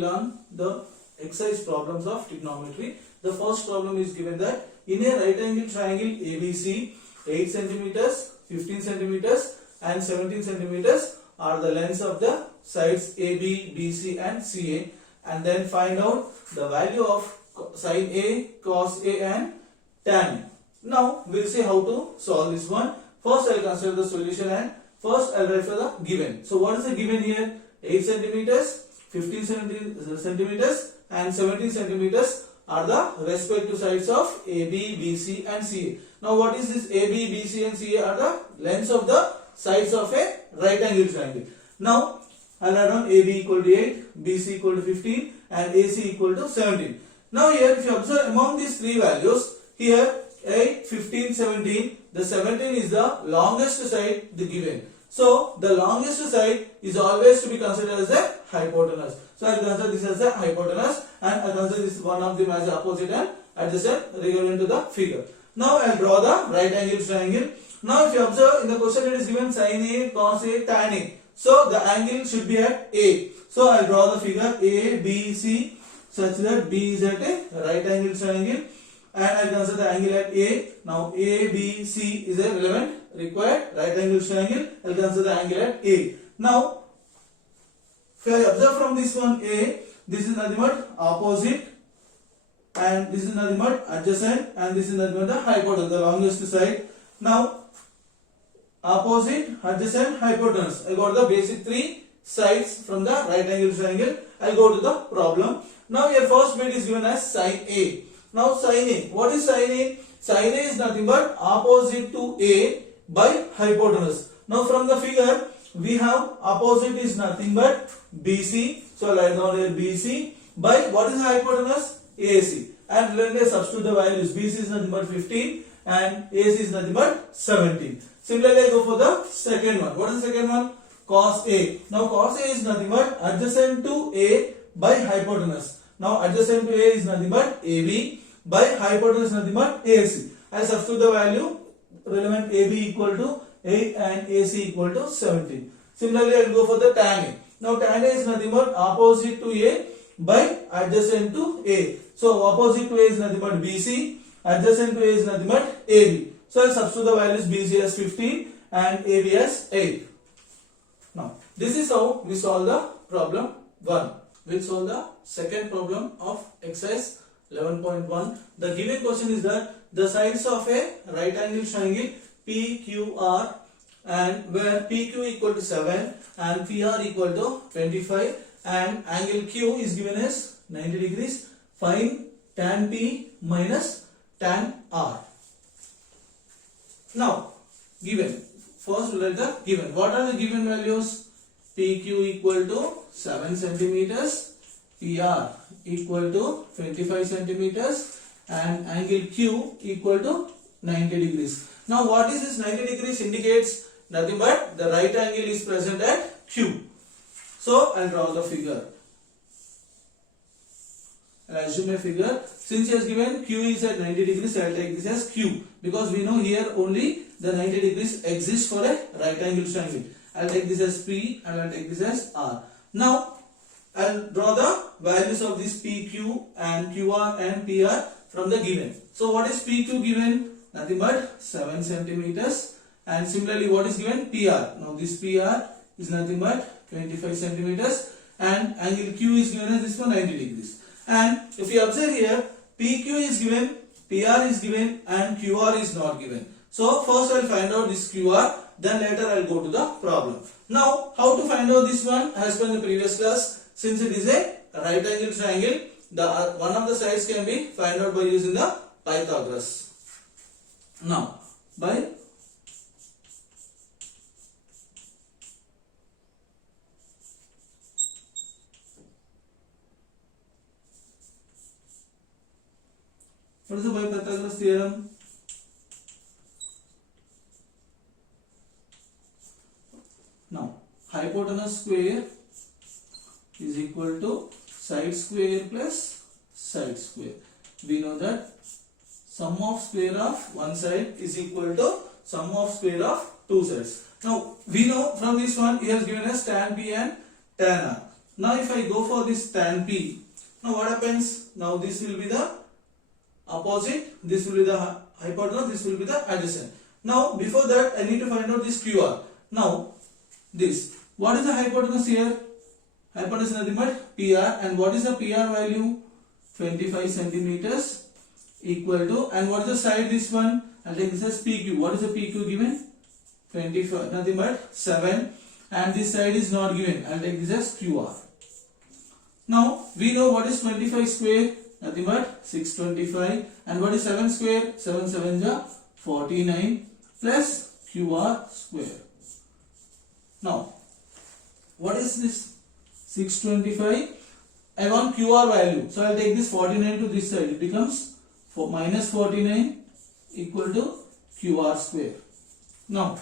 learn the exercise problems of trigonometry. The first problem is given that in a right angle triangle ABC, 8 centimeters, 15 centimeters and 17 centimeters are the lengths of the sides AB, BC and CA, and then find out the value of sin A, cos A and tan A. Now we'll see how to solve this one. First I'll consider the solution and first I'll write for the given. So what is the given here? 8 centimeters, 15 centimeters and 17 centimeters are the respective sides of AB, BC and CA. Now what is this AB, BC and CA are the lengths of the sides of a right angle triangle. Now I'll write down AB equal to 8, BC equal to 15 and AC equal to 17. Now here if you observe among these three values, here 8, 15, 17, the 17 is the longest side the given. So the longest side is always to be considered as a hypotenuse. So I will consider this as a hypotenuse and I consider this one of them as a opposite and adjacent regarding to the figure. Now I will draw the right angle triangle. Now if you observe in the question it is given sin A, cos A, tan A. So the angle should be at A. So I will draw the figure A, B, C such that B is at a right angle triangle and I will consider the angle at A. Now A, B, C is a relevant required right angle triangle. I will consider the angle at A. Now if I observe from this one A, this is nothing but opposite and this is nothing but adjacent and this is nothing but the hypotenuse, the longest side. Now opposite, adjacent, hypotenuse. I got the basic three sides from the right angle triangle. I go to the problem. Now your first bit is given as sin A. Now sin A, what is sin A? Sin A is nothing but opposite to A by hypotenuse. Now from the figure we have opposite is nothing but BC. So write down here BC by what is the hypotenuse? AC. And when they substitute the values, BC is nothing but 15 and AC is nothing but 17. Similarly, I go for the second one. What is the second one? Cos A. Now cos A is nothing but adjacent to A by hypotenuse. Now adjacent to A is nothing but AB by hypotenuse nothing but AC. I substitute the value relevant AB equal to 8 and AC equal to 17. Similarly, I will go for the tan A. Now tan A is nothing but opposite to A by adjacent to A. So opposite to A is nothing but BC, adjacent to A is nothing but AB. So I will substitute the values BC as 15 and AB as 8. Now this is how we solve the problem 1. We will solve the second problem of exercise 11.1. The given question is that the sides of a right angle triangle PQR and where PQ equal to 7 and PR equal to 25 and angle Q is given as 90 degrees. Find tan P minus tan R. Now given, first we write the given. What are the given values? PQ equal to 7 centimeters, PR equal to 25 centimeters and angle Q equal to 90 degrees. Now what is this 90 degrees? Indicates nothing but the right angle is present at Q. So I'll draw the figure. I'll assume a figure. Since he has given Q is at 90 degrees, I'll take this as Q because we know here only the 90 degrees exists for a right angle triangle. I'll take this as P and I'll take this as R. Now I'll draw the values of this PQ and QR and PR from the given. So what is PQ given? Nothing but 7 centimeters. And similarly what is given? PR. Now this PR is nothing but 25 centimeters and angle Q is given as this one 90 degrees. And if you observe here, PQ is given, PR is given and QR is not given. So first I will find out this QR, then later I will go to the problem. Now how to find out this one? As per the previous class, since it is a right angle triangle, the one of the sides can be found out by using the Pythagoras. Now by what is the Pythagoras theorem? Now hypotenuse square is equal to side square plus side square. We know that sum of square of one side is equal to sum of square of two sides. Now we know from this one he has given us tan P and tan R. Now if I go for this tan P, now what happens? Now this will be the opposite, this will be the hypotenuse, this will be the adjacent. Now before that I need to find out this QR. Now this, what is the hypotenuse here? Hypotenuse is nothing but PR, and what is the PR value? 25 centimeters equal to, and what is the side this one? I'll take this as PQ. What is the PQ given? 25, nothing but 7, and this side is not given. I'll take this as QR. Now we know what is 25 square, nothing but 625, and what is 7 square? 7 7 ja 49 plus QR square. Now what is this 625? I want QR value, so I'll take this 49 to this side. It becomes minus 49 equal to QR square. Now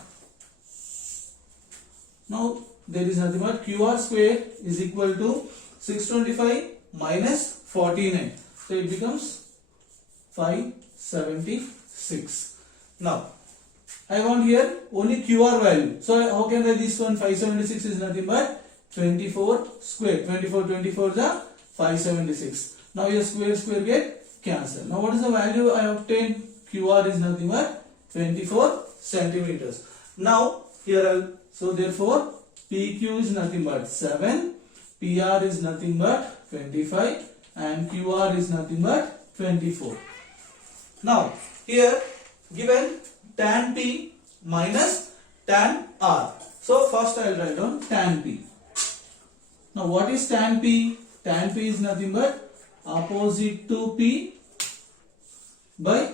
there is nothing but QR square is equal to 625 minus 49. So it becomes 576. Now I want here only QR value. So how can I this one? 576 is nothing but 24 square. 24 is 576. Now your square get cancelled. Now what is the value I obtained? QR is nothing but 24 centimeters. Now here so therefore PQ is nothing but 7, PR is nothing but 25, and QR is nothing but 24. Now here given tan P minus tan R. So first I will write down tan P. Now what is tan P? Tan P is nothing but opposite to P by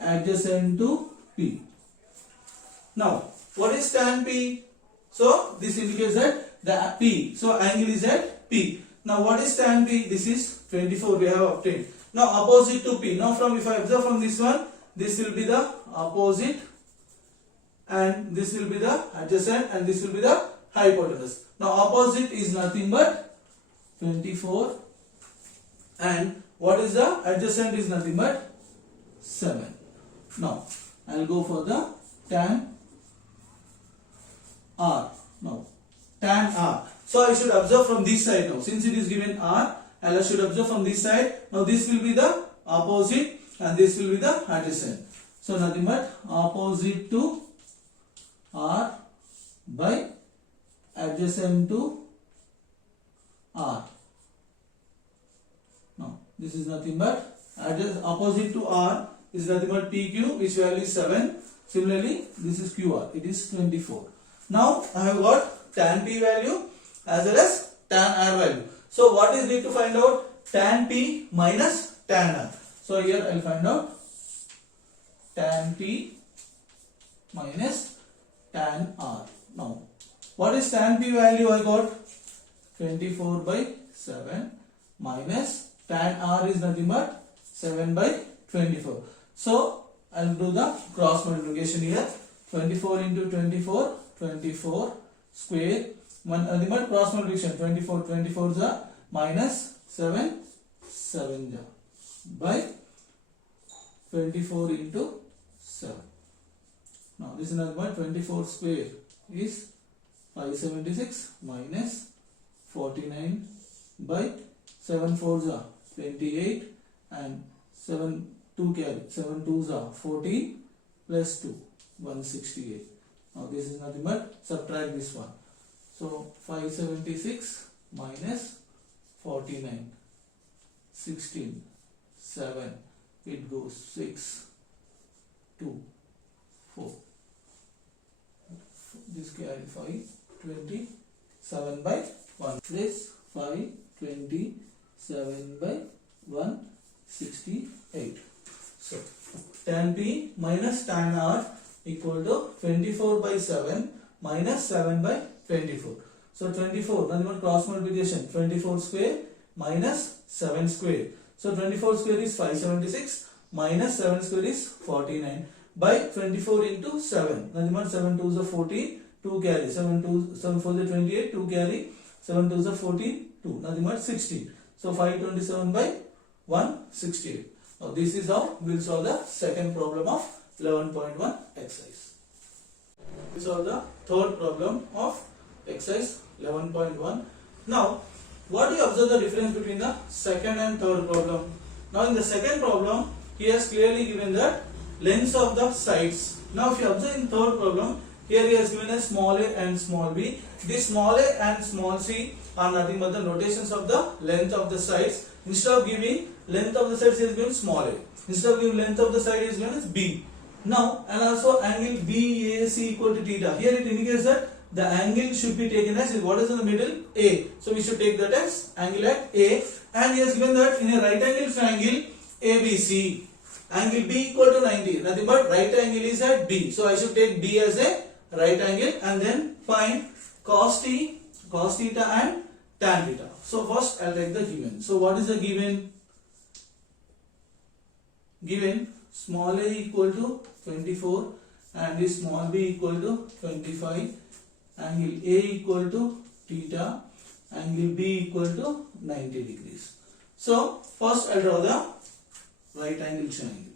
adjacent to P. Now what is tan P? So this indicates that the P. So angle is at P. Now what is tan P? This is 24 we have obtained. Now opposite to P. Now from if I observe from this one, this will be the opposite, and this will be the adjacent, and this will be the hypotenuse. Now opposite is nothing but 24, and what is the adjacent is nothing but 7. Now I will go for the tan R. Now tan R. So I should observe from this side now. Since it is given R, I should observe from this side. Now this will be the opposite, and this will be the adjacent. So nothing but opposite to R by adjacent to R. Now this is nothing but opposite to R is nothing but PQ, which value is 7. Similarly this is QR, it is 24. Now I have got tan P value as well as tan R value. So what is need to find out? Tan P minus tan R. So here I will find out tan P minus tan R. Now what is tan P value I got? 24 by 7 minus tan R is nothing but 7 by 24. So I will do the cross multiplication here. 24 into 24, 24 square. Nothing but cross multiplication. 24 is a minus 7 ja by 24 into 7. Now this is nothing but 24 square is 576 minus 49 by 7 4s are 28, and 7 2 carry 7 2s are 14 plus 2 168. Now this is nothing but subtract this one. So 576 minus 49, 16, 7, it goes 6, 2, 4. This carry 5, 27 by 1 plus 5, 27 by 168. So tan P minus tan R equal to 24 by 7 minus 7 by 24. So 24, nothing but cross multiplication. 24 square minus 7 square. So 24 square is 576 minus 7 square is 49 by 24 into 7. Nothing but 7 2s are 14, 2 carry 7 4s are 28, 2 carry 7 2s are 14, 2. Nothing but 16. So 527 by 168. Now this is how we will solve the second problem of 11.1 exercise. We solve the third problem of exercise 11.1. Now What do you observe the difference between the second and third problem? Now in the second problem, he has clearly given the lengths of the sides. Now if you observe in third problem, here he has given a small a and small b. This small a and small c are nothing but the notations of the length of the sides. Instead of giving length of the sides, he has given small a. Instead of giving length of the side, he has given as b. Now, and also angle BAC equal to theta. Here it indicates that the angle should be taken as what is in the middle? A. So we should take that as angle at A. And he has given that in a right angle triangle ABC, angle B equal to 90. Nothing but right angle is at B. So I should take B as a right angle and then find cos theta and tan theta. So first I'll take the given. So what is the given? Given small a equal to 24 and this small b equal to 25, angle A equal to theta, angle B equal to 90 degrees. So first I'll draw the right angle triangle.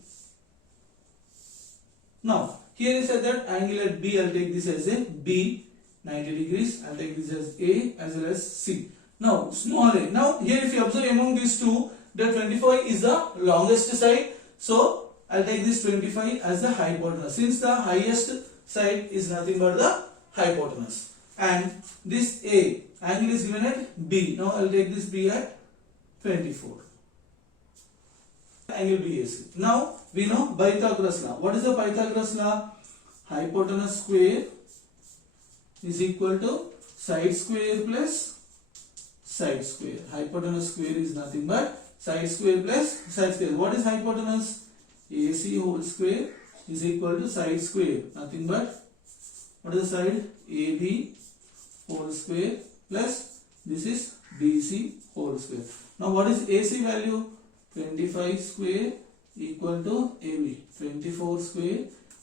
Now here he said that angle at B, I'll take this as a B, 90 degrees, I'll take this as A as well as C. Now small a. Now here if you observe among these two, the 25 is the longest side. So I'll take this 25 as the hypotenuse, since the highest side is nothing but the hypotenuse. And this A angle is given at B. Now I'll take this B at 24. Angle BAC. Now we know Pythagoras law. What is the Pythagoras law? Hypotenuse square is equal to side square plus side square. Hypotenuse square is nothing but side square plus side square. What is hypotenuse? AC whole square is equal to side square. Nothing but what is the side? AB whole square plus this is BC whole square. Now what is AC value? 25 square equal to AB. 24 square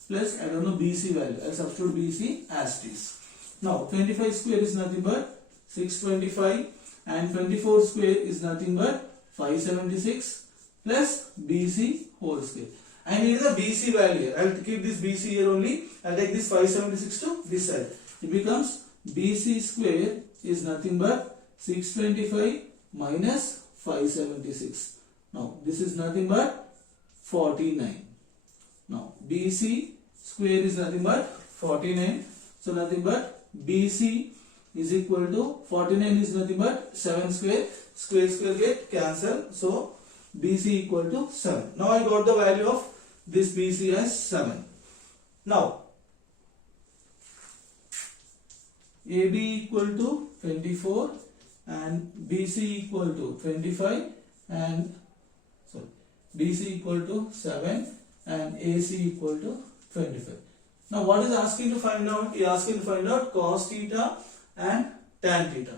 plus I don't know BC value. I'll substitute BC as this. Now 25 square is nothing but 625 and 24 square is nothing but 576 plus BC whole square. I need the BC value. I'll keep this BC here only. I'll take this 576 to this side. It becomes BC square is nothing but 625 minus 576. Now this is nothing but 49. Now BC square is nothing but 49. So nothing but BC is equal to 49 is nothing but 7 square. Square get cancelled. So BC equal to 7. Now I got the value of this BC as 7. Now AB equal to 24 and BC equal to 25 and BC equal to 7 and AC equal to 25. Now what is asking to find out? He is asking to find out cos theta and tan theta.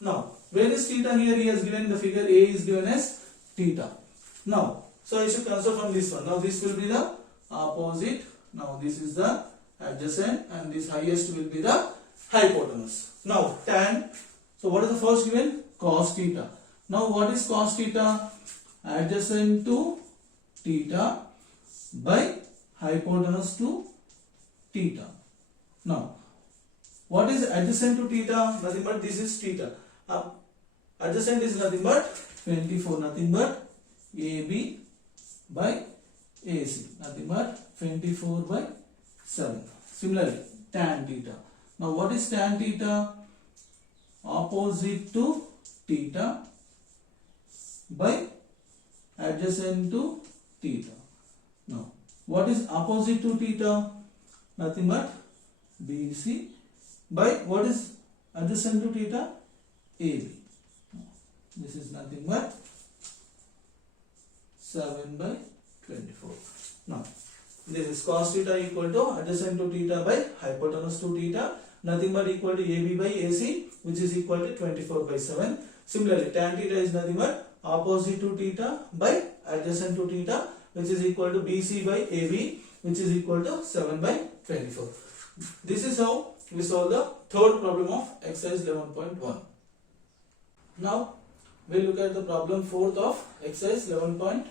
Now where is theta here? He has given the figure A is given as theta. Now so I should consider from this one. Now this will be the opposite. Now this is the adjacent and this highest will be the hypotenuse. Now tan. So what is the first given? Cos theta. Now what is cos theta? Adjacent to theta by hypotenuse to theta. Now what is adjacent to theta? Nothing but this is theta. Adjacent is nothing but 24. Nothing but AB by AC. Nothing but 24 by 7. Similarly tan theta. Now what is tan theta? Opposite to theta by adjacent to theta. Now what is opposite to theta? Nothing but BC by what is adjacent to theta? AB. This is nothing but 7 by 24. Now this is cos theta equal to adjacent to theta by hypotenuse to theta, nothing but equal to AB by AC, which is equal to 24 by 7. Similarly tan theta is nothing but opposite to theta by adjacent to theta, which is equal to BC by AB, which is equal to 7 by 24. This is how we solve the third problem of exercise 11.1. Now we'll look at the problem 4th of exercise 11.1.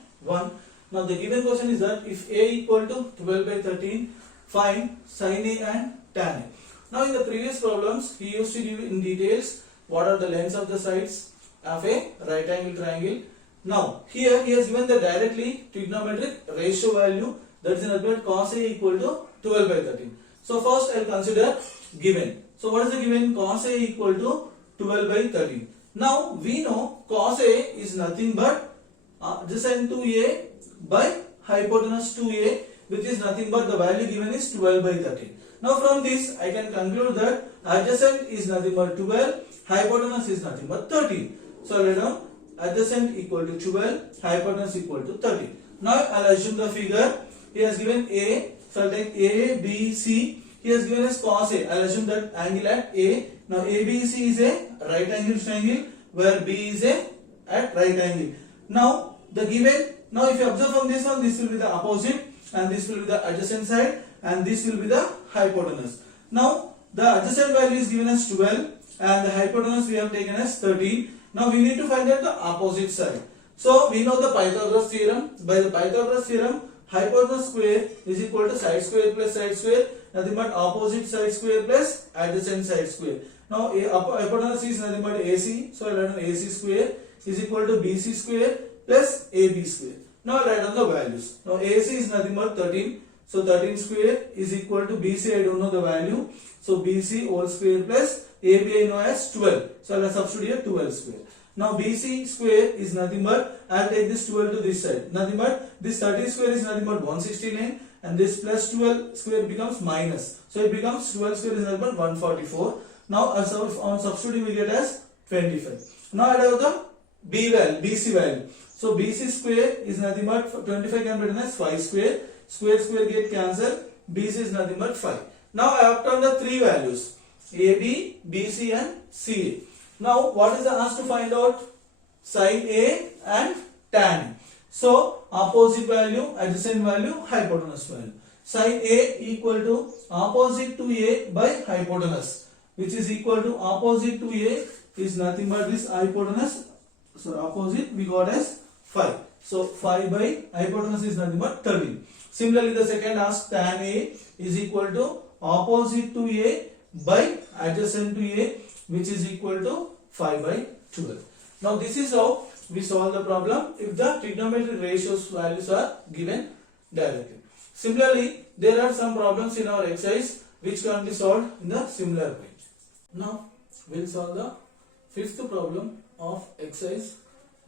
Now the given question is that if A equal to 12 by 13, find sin A and tan A. Now in the previous problems he used to give in details what are the lengths of the sides, of a right angle triangle. Now here he has given the directly trigonometric ratio value, that is nothing but cos A equal to 12 by 13. So first I will consider given. So what is the given? Cos A equal to 12 by 13. Now we know cos A is nothing but adjacent to A by hypotenuse to A, which is nothing but the value given is 12 by 13. Now from this I can conclude that adjacent is nothing but 12, hypotenuse is nothing but 13. So I write down adjacent equal to 12, hypotenuse equal to 13. Now I will assume the figure. He has given A, so I will take A, B, C. He has given us cos A. I will assume that angle at A. Now ABC is a right angle triangle where B is a at right angle. Now the given, now if you observe from this one, this will be the opposite and this will be the adjacent side and this will be the hypotenuse. Now the adjacent value is given as 12 and the hypotenuse we have taken as 13. Now we need to find out the opposite side. So we know the Pythagoras theorem. By the Pythagoras theorem, hypotenuse square is equal to side square plus side square, nothing but opposite side square plus adjacent side square. Now hypotenuse is nothing but AC, so I write down AC square is equal to BC square plus AB square. Now I write down the values. Now AC is nothing but 13, so 13 square is equal to BC, I don't know the value, so BC whole square plus AB I know as 12, so I will substitute here 12 square. Now BC square is nothing but, I will take this 12 to this side, nothing but this 13 square is nothing but 169 and this plus 12 square becomes minus, so it becomes 12 square is nothing but 144. Now on substituting we get as 25. Now I have the B value, BC value. So BC square is nothing but 25 can be written as 5 square, square get cancelled, BC is nothing but 5. Now I have obtained the three values AB, BC and CA. Now what is the asked to find out? Sine A and tan A. So opposite value, adjacent value, hypotenuse value. Sine A equal to opposite to A by hypotenuse, which is equal to opposite to A is nothing but this hypotenuse. So opposite we got as 5. So 5 by hypotenuse is nothing but 13. Similarly the second asked tan A is equal to opposite to A by adjacent to A, which is equal to 5 by 12. Now this is how we solve the problem if the trigonometric ratios values are given directly. Similarly, there are some problems in our exercise which can be solved in the similar way. Now we will solve the fifth problem of exercise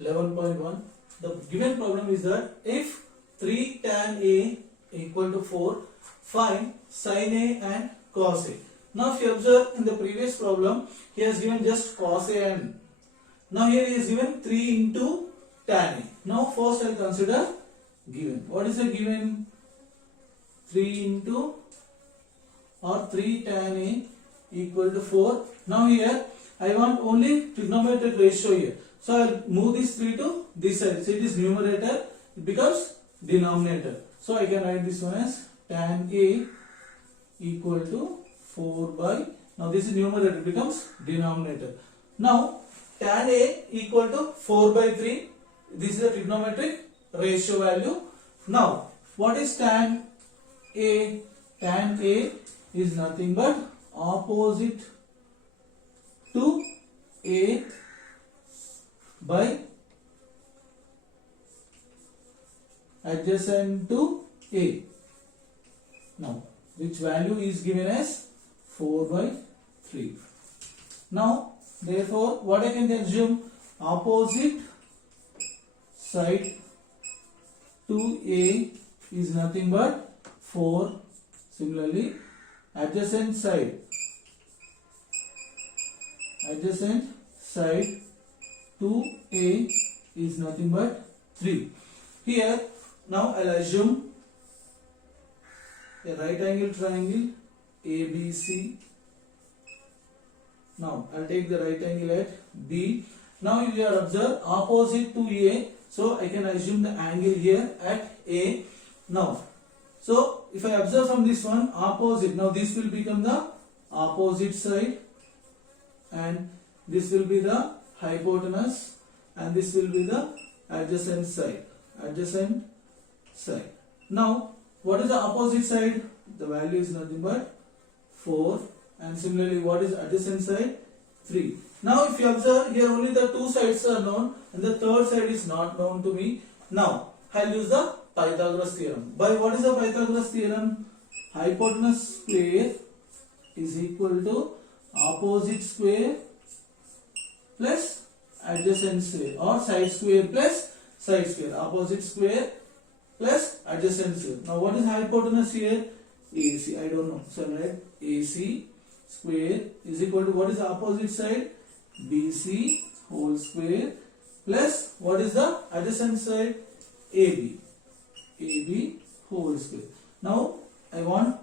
11.1. The given problem is that if 3 tan A equal to 4, find sin A and cos A. Now if you observe in the previous problem, he has given just cos A and now here he is given 3 into tan A. Now first I will consider given. What is the given? 3 into or 3 tan A equal to 4. Now here I want only trigonometric ratio here. So I will move this 3 to this side. So it is numerator, it becomes denominator. So I can write this one as tan A equal to 4 by, now this is numerator, it becomes denominator. Now tan A equal to 4 by 3, this is the trigonometric ratio value. Now what is tan A? Tan A is nothing but opposite to A by adjacent to A. Now which value is given as 4 by 3. Now therefore what I can assume, opposite side to A is nothing but 4. Similarly adjacent side to A is nothing but 3. Here now I will assume a right angle triangle ABC. Now I will take the right angle at B. Now you have observed opposite to A, so I can assume the angle here at A. Now so if I observe from this one opposite, now this will become the opposite side and this will be the hypotenuse and this will be the adjacent side. Now what is the opposite side? The value is nothing but 4, and similarly what is adjacent side? 3. Now if you observe here, only the two sides are known and the third side is not known to me. Now I'll use the Pythagoras theorem. By what is the Pythagoras theorem? Hypotenuse square is equal to opposite square plus adjacent square, or side square plus side square. Opposite square plus adjacent square. Now what is hypotenuse here? AC. I don't know. So write AC square is equal to, what is the opposite side? BC whole square plus what is the adjacent side? AB. AB whole square. Now I want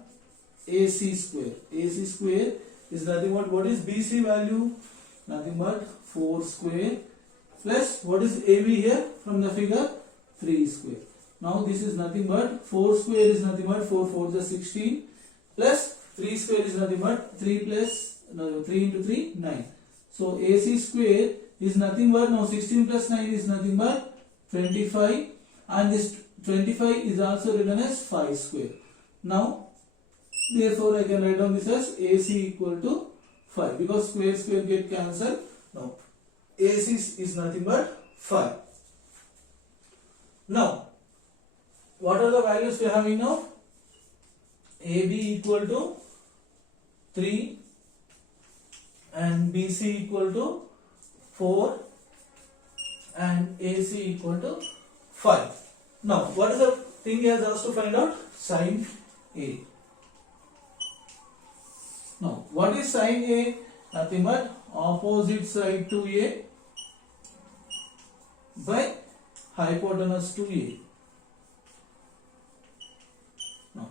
AC square. AC square is nothing but, what is BC value? Nothing but 4 square plus what is AB here from the figure? 3 square. Now this is nothing but 4 square is nothing but 4 4 is 16 plus 3 square is nothing but 3 plus 3 into 3 9. So AC square is nothing but, now 16 plus 9 is nothing but 25, and this 25 is also written as 5 square. Now therefore I can write down this as AC equal to 5, because square square get cancelled. Now AC is nothing but 5. Now what are the values we are having now? AB equal to 3 and BC equal to 4 and AC equal to 5. Now what is the thing he has asked to find out? Sin A. Now what is sin A? Nothing but opposite side to A by hypotenuse to A. Now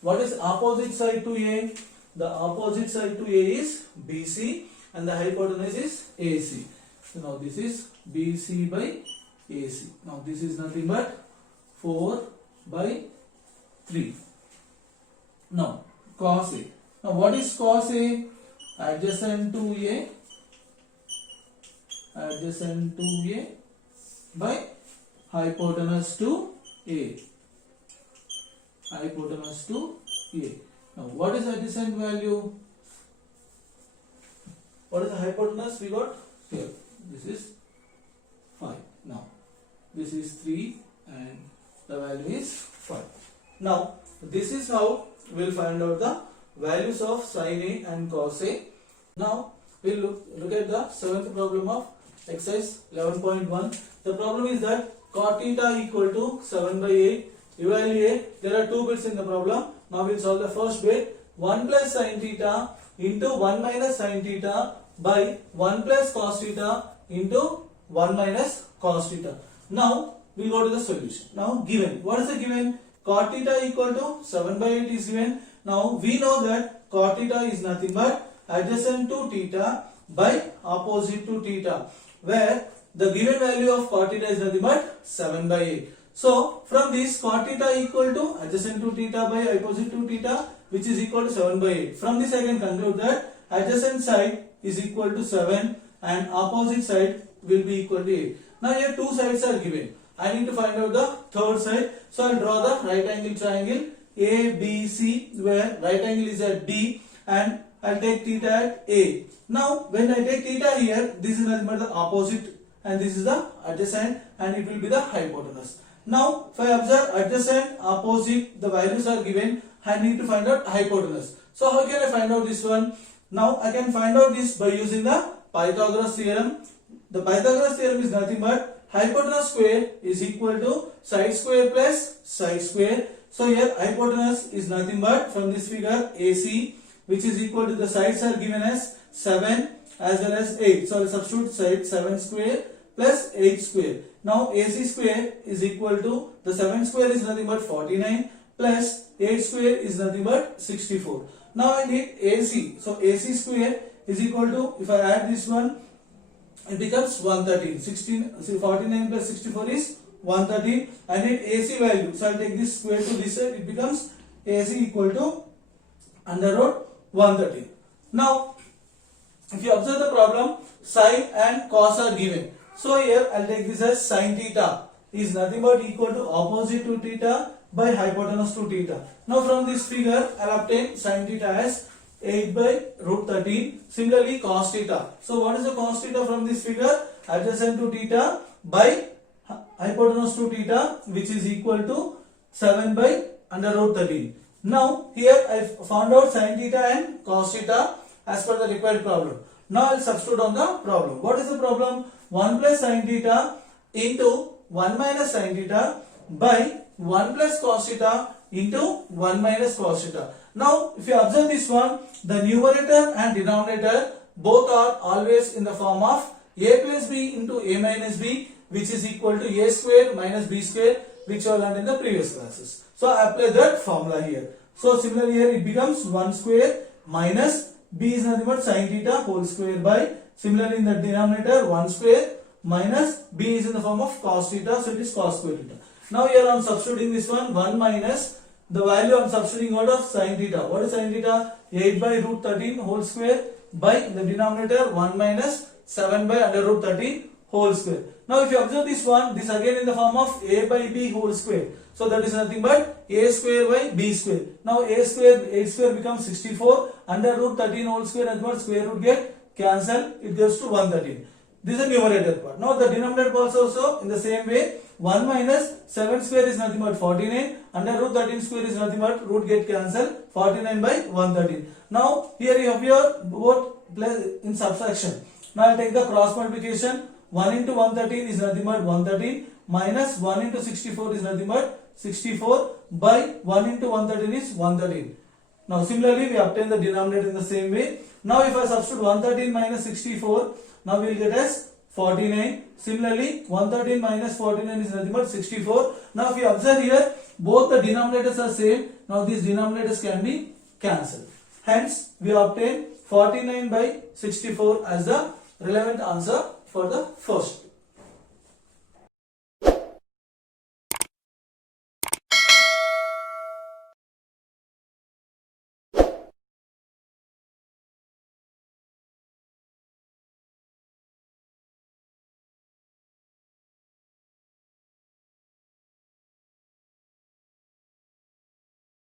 what is opposite side to A? The opposite side to A is BC and the hypotenuse is AC. So now this is BC by AC. Now this is nothing but 4 by 3. Now cos A. Now what is cos A? Adjacent to A, adjacent to A by hypotenuse to A, hypotenuse to A. Now what is adjacent value? What is the hypotenuse we got here? This is 5. Now this is 3 and the value is 5. Now this is how we will find out the values of sin A and cos A. Now we will look at the seventh problem of exercise 11.1. The problem is that cot theta equal to 7 by 8. Evaluate. There are two bits in the problem. Now we will solve the first bit. 1 plus sin theta into 1 minus sin theta by 1 plus cos theta into 1 minus cos theta. Now we will go to the solution. Now given. What is the given? Cot theta equal to 7 by 8 is given. Now we know that cot theta is nothing but adjacent to theta by opposite to theta, where the given value of cot theta is nothing but 7 by 8. So from this, cot theta equal to adjacent to theta by opposite to theta, which is equal to 7 by 8. From this I can conclude that adjacent side is equal to 7 and opposite side will be equal to 8. Now here two sides are given. I need to find out the third side. So I will draw the right angle triangle ABC, where right angle is at D and I will take theta at A. Now when I take theta here, this is nothing but the opposite and this is the adjacent and it will be the hypotenuse. Now if I observe adjacent, opposite, the values are given, I need to find out hypotenuse. So how can I find out this one? Now I can find out this by using the Pythagoras theorem. The Pythagoras theorem is nothing but hypotenuse square is equal to side square plus side square. So here hypotenuse is nothing but from this figure AC, which is equal to the sides are given as 7 as well as 8. So I will substitute side 7 square plus 8 square. Now AC square is equal to, the 7 square is nothing but 49 plus 8 square is nothing but 64. Now I need AC. So AC square is equal to, if I add this one, it becomes 113. 49 plus 64 is 113. I need AC value. So I will take this square to this side. It becomes AC equal to under root 113. Now if you observe the problem, sin and cos are given. So here I will take this as sin theta is nothing but equal to opposite to theta by hypotenuse to theta. Now from this figure I will obtain sin theta as 8 by root 13. Similarly, cos theta. So what is the cos theta from this figure? Adjacent to theta by hypotenuse to theta, which is equal to 7 by under root 13. Now here I found out sin theta and cos theta as per the required problem. Now I will substitute on the problem. What is the problem? 1 plus sin theta into 1 minus sin theta by 1 plus cos theta into 1 minus cos theta. Now if you observe this one, the numerator and denominator both are always in the form of a plus b into a minus b, which is equal to a square minus b square, which I learned in the previous classes. So I apply that formula here. So similarly here it becomes 1 square minus b is nothing but sin theta whole square by, similarly in the denominator 1 square minus b is in the form of cos theta, so it is cos square theta. Now here I am substituting this one, 1 minus the value I am substituting out of sin theta. What is sin theta? 8 by root 13 whole square by the denominator 1 minus 7 by under root 13 whole square. Now if you observe this one, this again in the form of a by b whole square. So that is nothing but a square by b square. Now a square, 8 square becomes 64, under root 13 whole square and what square root get cancelled, it goes to 113. This is the numerator part. Now the denominator part also in the same way, 1 minus 7 square is nothing but 49, under root 13 square is nothing but root get cancelled, 49 by 113. Now here you have your both plus in subtraction. Now I will take the cross multiplication. 1 into 113 is nothing but 113 minus 1 into 64 is nothing but 64 by 1 into 113 is 113. Now similarly we obtain the denominator in the same way. Now if I substitute 113 minus 64, now we will get as 49. Similarly 113 minus 49 is nothing but 64. Now if you observe here, both the denominators are same. Now these denominators can be cancelled. Hence we obtain 49 by 64 as the relevant answer for the first.